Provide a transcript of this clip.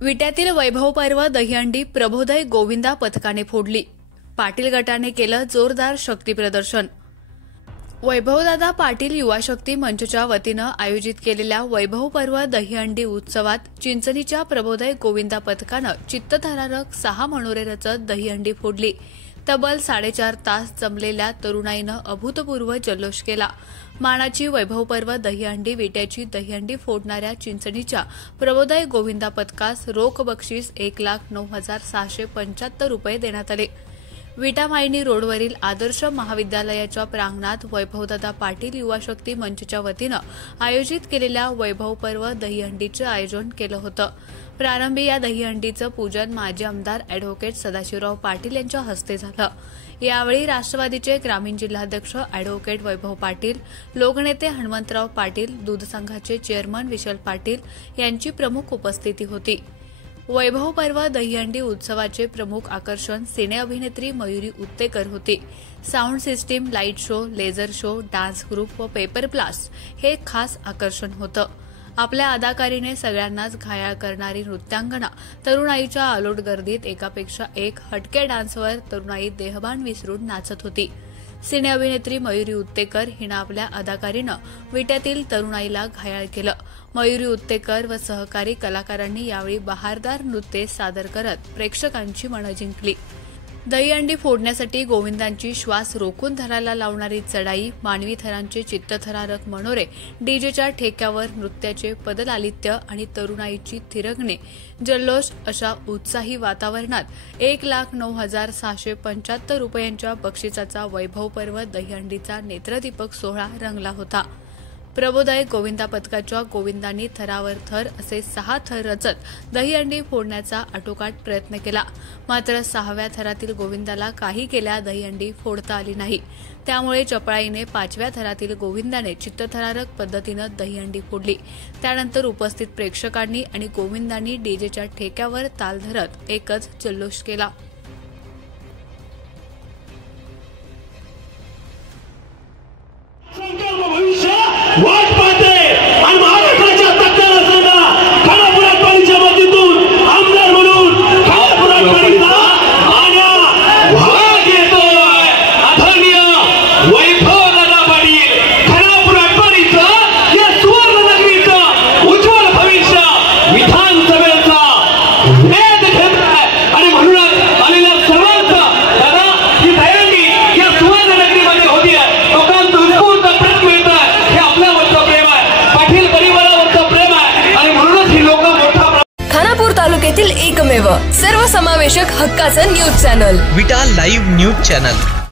विट्यातील वैभव पर्व दहीहंडी प्रबोधय गोविंदा पथकाने फोडली। पाटील गटाने केलं जोरदार शक्ती प्रदर्शन। वैभवदादा पाटील युवा शक्ती मंचच्या वतीनं आयोजित केलेल्या वैभव पर्व दहीहंडी उत्सवात चिंचणीच्या प्रबोधय गोविंदा पथकानं चित्तथरारक 6 मनोरे रचत दहीहंडी फोडली। तब्बल 4.5 तास जमलेल्या तरुणाईनं अभूतपूर्व जल्लोष केला। मानाची वैभव पर्व दहीहंडी विट्याची दहीहंडी फोडणाऱ्या चिंचणीच्या प्रबोधय गोविंदा पथकास रोख बक्षीस 1,09,675 रुपये देण्यात आले। विटा मायनी रोडवरील आदर्श महाविद्यालयाच्या प्रांगणात वैभवदादा पाटील युवा शक्ती मंचच्या वतीनं आयोजित केलेल्या वैभव पर्व दहीहंडीचं आयोजन केलं होतं। प्रारंभी या दहीहंडीचं पूजन माजी आमदार अॅडव्होकेट सदाशिवराव पाटील यांच्या हस्ते झालं। यावेळी राष्ट्रवादीचे ग्रामीण जिल्हाध्यक्ष अॅडव्होकेट वैभव पाटील, लोकनेते हनुमंतराव पाटील, दूध संघाचे चेअरमन विशाल पाटील यांची प्रमुख उपस्थिती होती। वैभव पर्व दहीहंडी उत्सवाचे प्रमुख आकर्षण सिने अभिनेत्री मयुरी उत्तेकर होती। Sound system, light show, laser show, dance group व पेपर ब्लास्ट हे खास आकर्षण होतं। आपल्या अदाकारीने सगळ्यांनाच घायाळ करणारी नृत्यांगना तरुणाईच्या आलोट गर्दीत एकापेक्षा एक हटके डान्सवर तरुणाई देहभान विसरून नाचत होती। सिने अभिनेत्री मयुरी उत्तेकर हिनं आपल्या अदाकारीनं विट्यातील तरुणाईला घायाळ केलं। मयुरी उत्तेकर व सहकारी कलाकारांनी यावेळी बहारदार नृत्य सादर करत प्रेक्षकांची मनं जिंकली। दहीहंडी फोडण्यासाठी गोविंदांची श्वास रोखून धरायला लावणारी चढाई, मानवी थरांचे चित्तथरारक मनोरे, डीजेच्या ठेक्यावर नृत्याचे पदलालित्य आणि तरुणाईची थिरकणे जल्लोष अशा उत्साही वातावरणात 1,09,675 रुपयांच्या बक्षिसाचा वैभव पर्व दहीहंडीचा नेत्रदीपक सोहळा रंगला होता। प्रबोधय गोविंदा पथकाच्या गोविंदांनी थरावर थर असे 6 थर रचत दहीहंडी फोडण्याचा आटोकाट प्रयत्न केला। मात्र 6व्या थरातील गोविंदाला काही केल्या दहीहंडी फोडता आली नाही। त्यामुळे चपळाईने 5व्या थरातील गोविंदाने चित्तथरारक पद्धतीनं दहीहंडी फोडली। त्यानंतर उपस्थित प्रेक्षकांनी आणि गोविंदांनी डीजेच्या ठेक्यावर ताल धरत एकच जल्लोष केला। वाट पाहते आणि महाराष्ट्राच्या तख्ताला सुद्धा खानापुरातवाडीच्या मातीतून आमदार म्हणून खानापुरातवाडीचा मान्या भाग येतोय। आदरणीय वैभवदादा पाटील खानापुरातवाडीचा या सुवर्ण नगरीचं उज्ज्वल भविष्य विधानसभेचा वेध घेतलाय आणि म्हणूनच आलेल्या सर्वांचा दादा ही दहीहंडी या सुवर्ण नगरीमध्ये होती आहे। लोकांचं उत्स्फूर्त प्रेम मिळतं हे आपल्यावरचं प्रेम आहे, पाटील परिवारावरचं प्रेम आहे आणि म्हणूनच ही लोक मोठा खानापूर तालुक्यातील एकमेव सर्वसमावेशक हक्काचं न्यूज चॅनल विटा लाईव्ह न्यूज चॅनल।